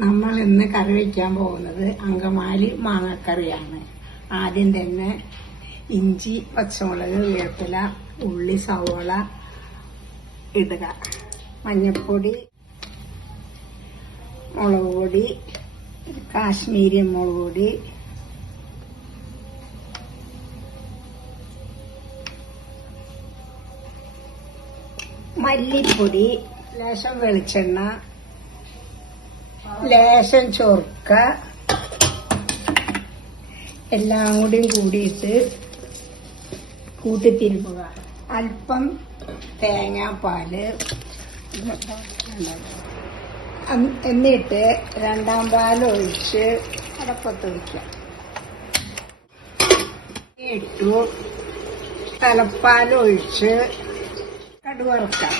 നമ്മൾ ഇന്ന് കറി വയ്ക്കാൻ പോകുന്നത് അങ്കമാലി മാങ്ങക്കറിയാണ്. ആദ്യം തന്നെ ഇഞ്ചി, പച്ചമുളക്, വേപ്പില, ഉള്ളി, സവോള ഇടുക. മഞ്ഞൾപ്പൊടി, മുളക് പൊടി, കാശ്മീരി മുളക് പൊടി, മല്ലിപ്പൊടി, ലേശം വെളിച്ചെണ്ണ, ലേശം ചൊറുക്ക, എല്ലാം കൂടിയിട്ട് കൂട്ടിത്തിരുമുക. അല്പം തേങ്ങാപ്പാല് എന്നിട്ട് രണ്ടാം പാലൊഴിച്ച് അടപ്പത്ത് വയ്ക്കാം. ഇട്ടു തലപ്പാലൊഴിച്ച് കടുവറുക്കാം.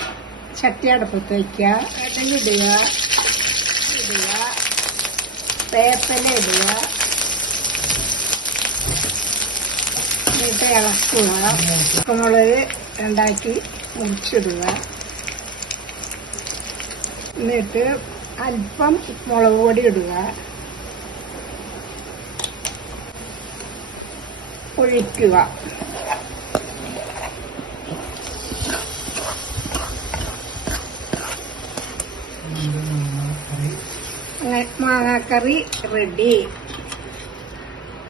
ചട്ടി അടപ്പത്ത് വയ്ക്കുക. കടലിടുക, വേപ്പില ഇടുക, എന്നിട്ട് ഇളക്കുക. പച്ചമുളക് രണ്ടാക്കി മുറിച്ചിടുക. എന്നിട്ട് അല്പം മുളക് പൊടി ഇടുക. ഒഴിക്കുക. മാങ്ങാക്കറി റെഡി.